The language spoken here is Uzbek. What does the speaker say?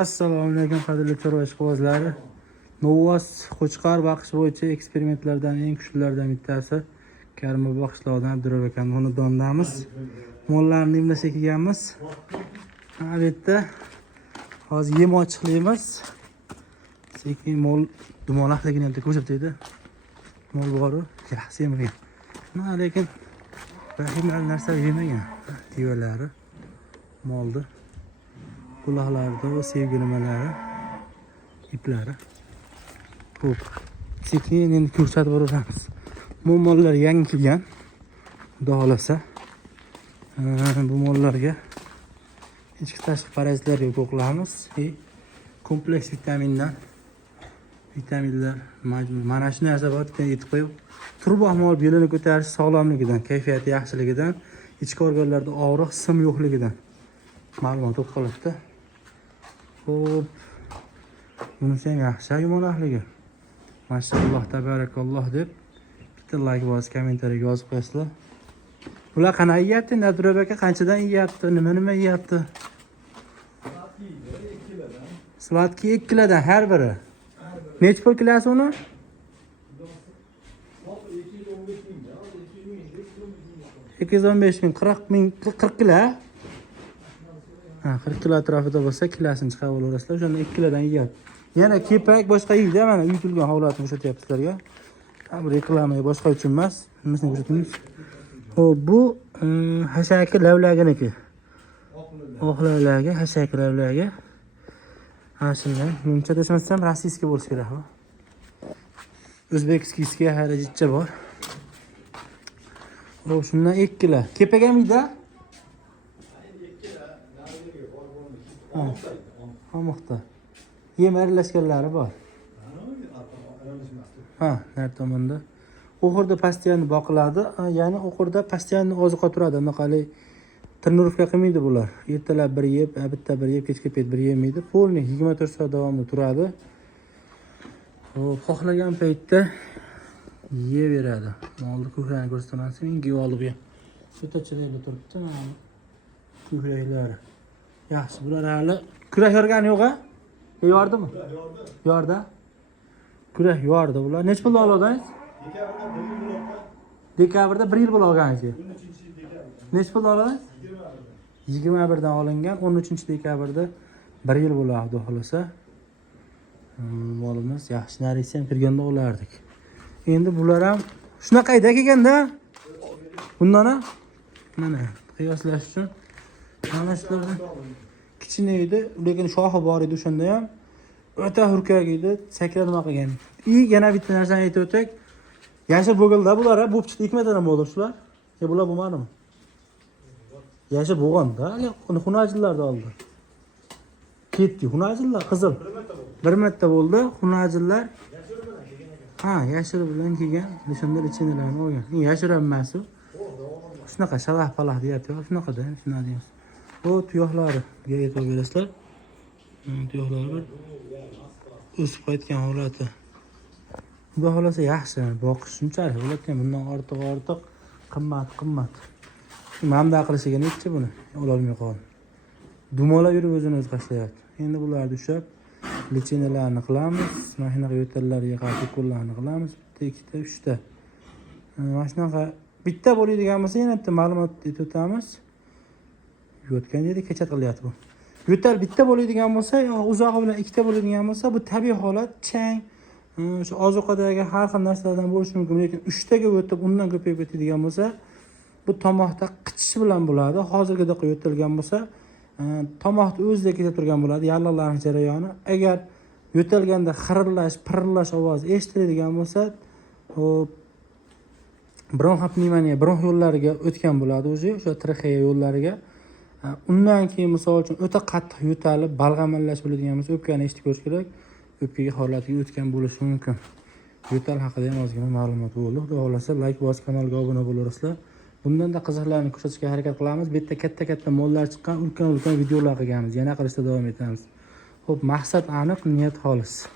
Assalomu alaykum qadrli chorva ishqibozlari. Novvos qo'chqor baqish bo'yicha eksperimentlardan eng kuchlilardan bittasi Karimova qishlog'idan Abdurov aka xonadonidamiz. Mollarni emlashga kelganmiz. Bu yerda hozir yem ochiqlaymiz. Sekin mol dumonaqligini ham ko'rsatadi. Mol bor-ku, yaxshi yemagan. Lekin vahimali narsa yemagan. Tevalari moldi. Quloqlarida va sevgi nimalari, iplari. Xo'p, sekin endi ko'rsatib boramiz. Bu mollar yangi kelgan. Xudo xolasa, bu mollarga ichki tashqi parazitlarga qo'qlamiz. Kompleks vitaminlar mana shu narsa bor ekan yetib qo'yib. Turboq mol belini ko'tarish sog'lomligidan, kayfiyati yaxshiligidan, ichki organlarda og'riq, sim yo'qligidan ma'lumot o'qib qolibdi. Xo'p, bunisi ham yaxshi yomonligi. Mashalloh, tabarakalloh deb bitta like bosib, kommentariyaga yozib qo'yasizlar. Bular qanaqa yeyapti? Abdurov aka qanchadan yeyapti? Nima yeyapti? Slatki 2 kilodan har biri. Necha pul kilosi uni? 215 ming, 40 ming, 40 kilo. 40 kilo atrofida bo'lsa, kilosini chiqarib olasizlar. O'shanda 2 kilodan yeyapti. Yana kepak boshqa yeydi, mana uyutilgan holatini ko'rsatyapti sizlarga. Bu reklamaga boshqa uchun emas, nimasini ko'rsatamiz. Xo'p, bu hashaki lavlaginiki. Oq lavlagi, hashaki lavlagi. Shunday, muncha desam, rossiyskiy bo'lishi kerak bu. O'zbekskiyskiy xarajatcha bor. Xo'p, shundan 2 kilo. Kepak ham yeydi? Qamoqda. Yem aralashganlari bor. Nar tomonda. O'xirda postoyanni boqiladi, ya'ni o'xirda postoyanni oziqa turadi. Bunaqalik trenirovka qilmaydi bular. Ertalab bir yeb, bitta bir yeb, kechga payt bir yemaydi. Polni 24 soat davomida turadi. Xo'p, xohlagan paytda yeyaveradi. Molni ko'klarni ko'rsataman, menga olib ham. O'ta chiroyli turibdi mana ko'kraklari. Yaxshi, bular hali kurak yorgani yo'q-a? Yordimi? Yordi. Kurak yordi bular. Nech pul oldingiz? Dekabrda 1 yil bo'l olganingiz. Nech pul oldingiz? 21 dan olingan, 13-dekabrda 1 yil bo'ladi, xudo xolasa. Molimiz yaxshi, narisi ham kirganda olardik. Endi bular ham shunaqa edi kelganda. Bundan mana qiyoslash uchun mana shulardan kichkina edi, lekin shoxi bor edi o'shanda ham. O'ta hurkak edi, sakra nima qilgan. Yana bitta narsani aytib o'tak. Yashil bo'g'ilda bular, bo'pchiqdi 2 metrdan bo'ldi shular. Bular bo'lmadimi? Yashil bo'g'anda, xunajillarda oldi. Ketdi, xunajillar qizil. 1 marta bo'ldi, xunajillar. Yashil bilan kelgan, o'shanda ichinilarni olgan. Yashil emas u. Shunaqa shalah-palah deyapti, shunaqa-da, shunday deymiz. Bu tuyoqlariga e'tibor berasizlar. Tuyoqlari bir o'sib qaytgan holati. Xudo xolasa yaxshi, boqish shunchalik bo'larkan, bundan ortiq qimmat. Mamda qilishiga nechi buni ololmay qoldi. Dumalab yurib o'zini o'zi qashlayapti. Endi bularni ushlab, lichinalarni qilamiz, mashinaga yo'tallarga qarshi qo'llarni qilamiz. Bitta, ikkita, 3 ta. Mana shunaqa bitta bo'ladigan bo'lsa, yana bitta ma'lumot aytib o'tamiz. Yotgan yerda kechat qilyapti bu. Yo'tal bitta bo'ladigan bo'lsa, uzog'i bilan 2 ta bo'ladigan bo'lsa, bu tabiiy holat, chang, shu ozuqadagi har xil narsalardan bo'lishi mumkin, lekin 3 taga o'tib, undan ko'payib ketadigan bo'lsa, bu tomoqda qichish bilan bo'ladi. Hozirgidaqa yo'talgan bo'lsa, tomoqda o'zida ketib turgan bo'ladi, yallig'lanish jarayoni. Agar yo'talganda xirillash, pirillash ovozi eshitiladigan bo'lsa, bronxopnevmoniya, bronx yo'llariga o'tgan bo'ladi o'sha traxeya yo'llariga. Undan keyin misol uchun o'ta qattiq yo'talib, balg'amallash bo'ladigan bo'lsa, o'pkani eshitib ko'rish kerak. O'pkaga holatiga o'tgan bo'lishi mumkin. Yo'tal haqida ham ozgina ma'lumot bo'ldi. Xudo xolasa, like bosib, kanalga obuna bo'laverasizlar. Bundan da qiziqlarni ko'rsatishga harakat qilamiz. Bu yerda katta mollar chiqqan, ulkan videolar qilganmiz. Yana qilishda davom etamiz. Xo'p, maqsad aniq, niyat xolis.